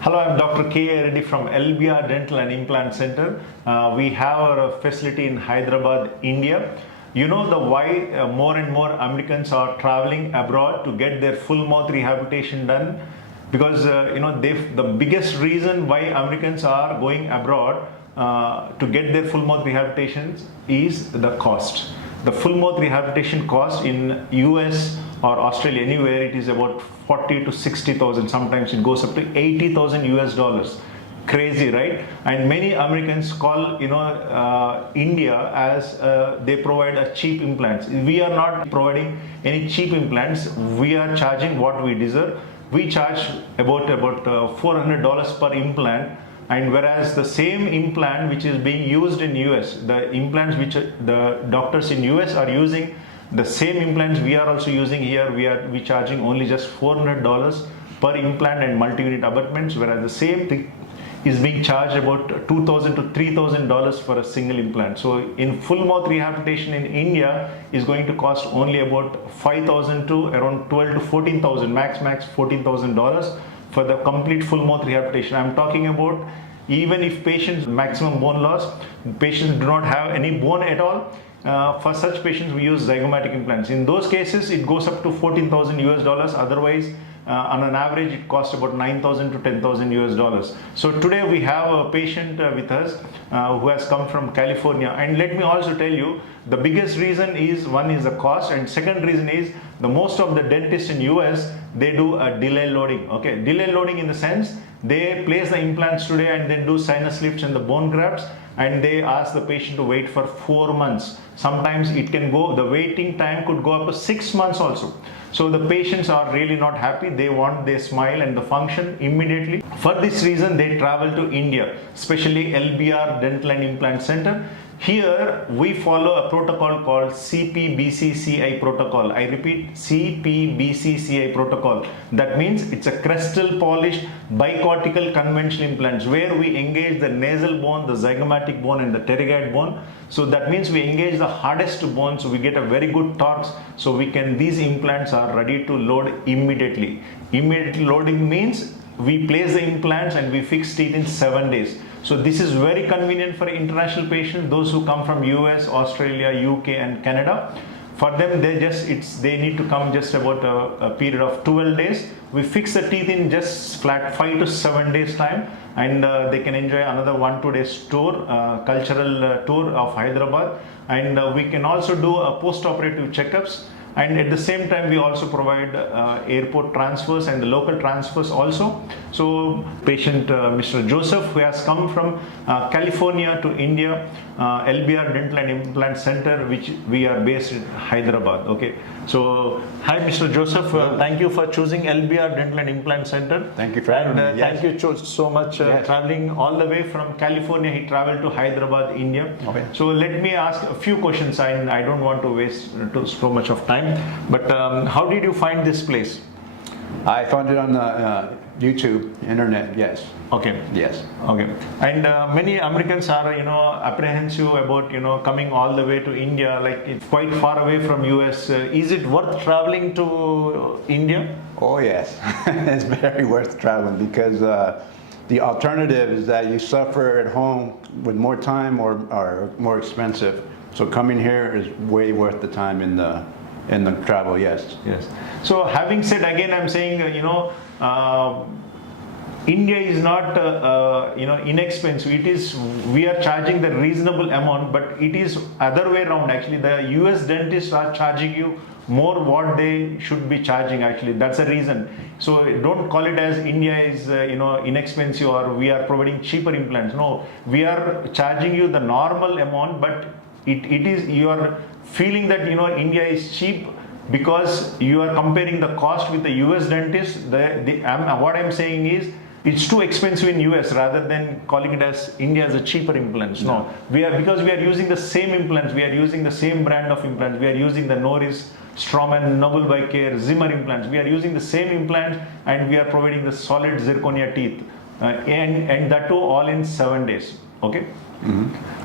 Hello, I'm Dr. K. Reddy from LBR Dental and Implant Center. We have our facility in Hyderabad, India. You know the why more and more Americans are traveling abroad to get their full mouth rehabilitation done, because the biggest reason why Americans are going abroad to get their full mouth rehabilitations is the cost. The full mouth rehabilitation cost in US or Australia, anywhere, it is about 40 to 60,000. Sometimes it goes up to 80,000 US dollars. Crazy, right? And many Americans call India as they provide a cheap implants. We are not providing any cheap implants. We are charging what we deserve. We charge about $400 per implant. And whereas the same implant which is being used in US, the implants which the doctors in US are using, the same implants we are also using here, we charging only just $400 per implant and multi-unit abutments, whereas the same thing is being charged about $2,000 to $3,000 for a single implant. So in full mouth rehabilitation in India is going to cost only about $5,000 to around $12,000 to $14,000, max $14,000 for the complete full mouth rehabilitation. I'm talking about even if patients maximum bone loss, patients do not have any bone at all. For such patients, we use Zygomatic implants. In those cases, it goes up to 14,000 US dollars. Otherwise, on an average, it costs about 9,000 to 10,000 US dollars. So today we have a patient with us who has come from California. And let me also tell you, the biggest reason is, one is the cost, and second reason is the most of the dentists in US, they do a delay loading. Okay, delay loading in the sense they place the implants today and then do sinus lifts and the bone grafts, and they ask the patient to wait for 4 months. Sometimes it can go, the waiting time could go up to 6 months also. So the patients are really not happy. They want their smile and the function immediately. For this reason, they travel to India, especially LBR Dental and Implant Center. Here we follow a protocol called CPBCCI protocol. I repeat, CPBCCI protocol. That means it's a crystal polished bicortical conventional implants where we engage the nasal bone, the zygomatic bone and the pterygoid bone. So that means we engage the hardest bone, so we get a very good torque. So these implants are ready to load immediately. Immediate loading means we place the implants and we fix teeth in 7 days. So this is very convenient for international patients, those who come from US, Australia, UK and Canada. For them, they need to come just about a period of 12 days. We fix the teeth in just flat 5 to 7 days time, and they can enjoy another 1-2 days tour, cultural tour of Hyderabad. And we can also do a post-operative checkups. And at the same time, we also provide airport transfers and the local transfers also. So patient Mr. Joseph, who has come from California to India, LBR Dental and Implant Center, which we are based in Hyderabad. Okay. So hi Mr. Joseph, thank you for choosing LBR Dental and Implant Center. Thank you for having me. Thank you so much traveling all the way from California. He traveled to Hyderabad, India. Okay. So let me ask a few questions. I don't want to waste so much of time. But how did you find this place? I found it on the YouTube, internet, yes. Okay. Yes. Okay. And many Americans are, apprehensive about, coming all the way to India, like it's quite far away from US. Is it worth traveling to India? Oh, yes. It's very worth traveling because the alternative is that you suffer at home with more time or more expensive. So coming here is way worth the time in the travel, yes. Yes. So having said, again, I'm saying, India is not, inexpensive. We are charging the reasonable amount, but it is other way around. Actually, the US dentists are charging you more what they should be charging. Actually, that's the reason. So don't call it as India is, inexpensive or we are providing cheaper implants. No, we are charging you the normal amount, but it is, you are feeling that India is cheap because you are comparing the cost with the US dentist. What I'm saying is it's too expensive in US rather than calling it as India as a cheaper implants. No, because we are using the same implants, we are using the same brand of implants, we are using the Norris, Straumann, Noble by Care, Zimmer implants. We are using the same implants and we are providing the solid zirconia teeth and that too all in 7 days. Okay.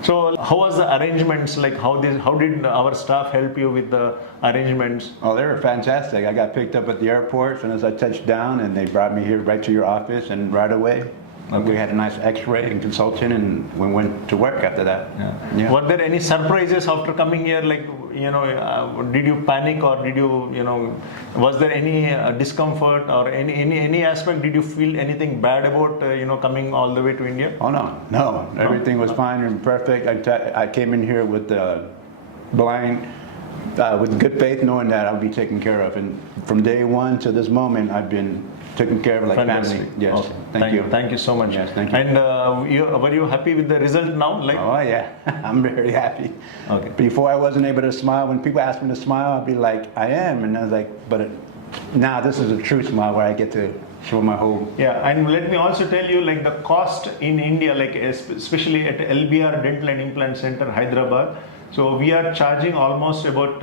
So how was the arrangements? Like how did our staff help you with the arrangements? Oh, they were fantastic. I got picked up at the airport as soon as I touched down, and they brought me here right to your office, and right away. We had a nice X-ray and consultant, and we went to work after that. Yeah. Were there any surprises after coming here? Like, did you panic, or did you, was there any discomfort or any aspect? Did you feel anything bad about, coming all the way to India? Oh no. Everything was fine and perfect. I came in here with with good faith, knowing that I'll be taken care of. And from day one to this moment, I've been taken care of like Fantastic. family. Yes. Okay. Thank you. Thank you so much. Yes, thank you. And were you happy with the result now? Like, Oh yeah, I'm very happy. Okay. Before I wasn't able to smile. When people ask me to smile, I'd be like, I am, and I was like, now this is a true smile where I get to show my whole. Yeah, and let me also tell you, like the cost in India, like especially at LBR Dental and Implant Center, Hyderabad. So we are charging almost about,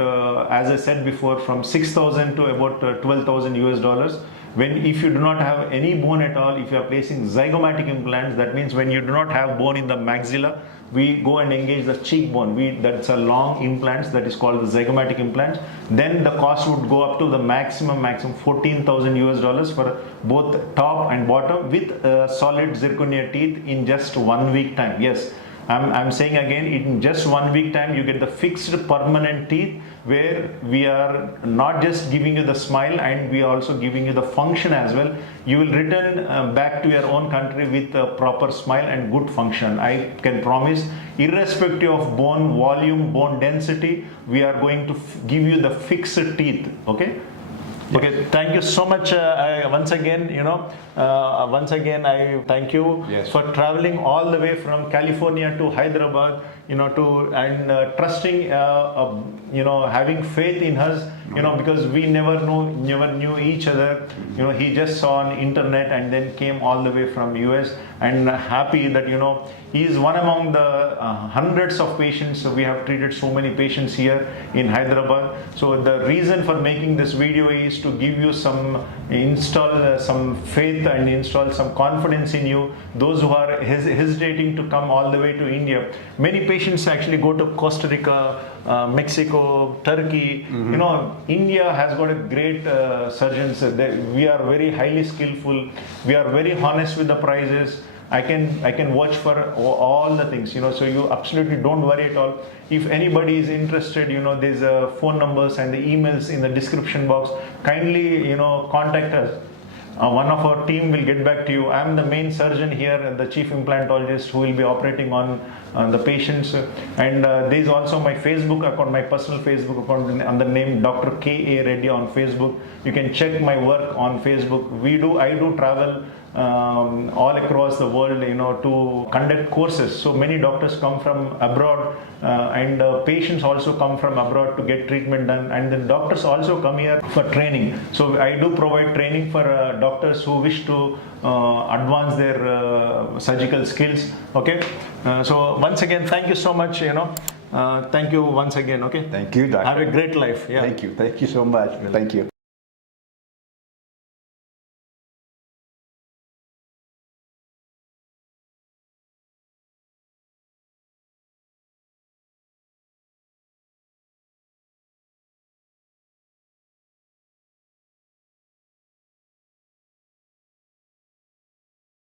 as I said before, from 6,000 to about 12,000 US dollars. If you do not have any bone at all, if you are placing zygomatic implants, that means when you do not have bone in the maxilla, we go and engage the cheekbone. That's a long implants that is called the zygomatic implants. Then the cost would go up to the maximum 14,000 US dollars for both top and bottom with solid zirconia teeth in just 1 week time. Yes. I'm saying again, in just 1 week time, you get the fixed permanent teeth, where we are not just giving you the smile, and we are also giving you the function as well. You will return back to your own country with a proper smile and good function. I can promise, irrespective of bone volume, bone density, we are going to give you the fixed teeth. Okay. Okay, thank you so much. Once again, I thank you for traveling all the way from California to Hyderabad, and trusting, having faith in us, because we never knew each other. He just saw on internet and then came all the way from US, and happy that, he is one among the hundreds of patients. So we have treated so many patients here in Hyderabad. So the reason for making this video is to give you install some faith and install some confidence in you. Those who are hesitating to come all the way to India. Many patients actually go to Costa Rica, Mexico, Turkey. India has got a great surgeons. We are very highly skillful. We are very honest with the prices. I can watch for all the things, so you absolutely don't worry at all. If anybody is interested, there's phone numbers and the emails in the description box. Kindly, contact us. One of our team will get back to you. I'm the main surgeon here and the chief implantologist who will be operating on the patients. And there's also my Facebook account, my personal Facebook account under the name Dr. K.A. Reddy on Facebook. You can check my work on Facebook. I do travel all across the world, to conduct courses. So many doctors come from abroad, and patients also come from abroad to get treatment done, and then doctors also come here for training. So I do provide training for doctors who wish to advance their surgical skills. Okay. So once again, thank you so much. Thank you once again. Okay. Thank you, doctor. Have a great life. Yeah. Thank you so much. Thank you.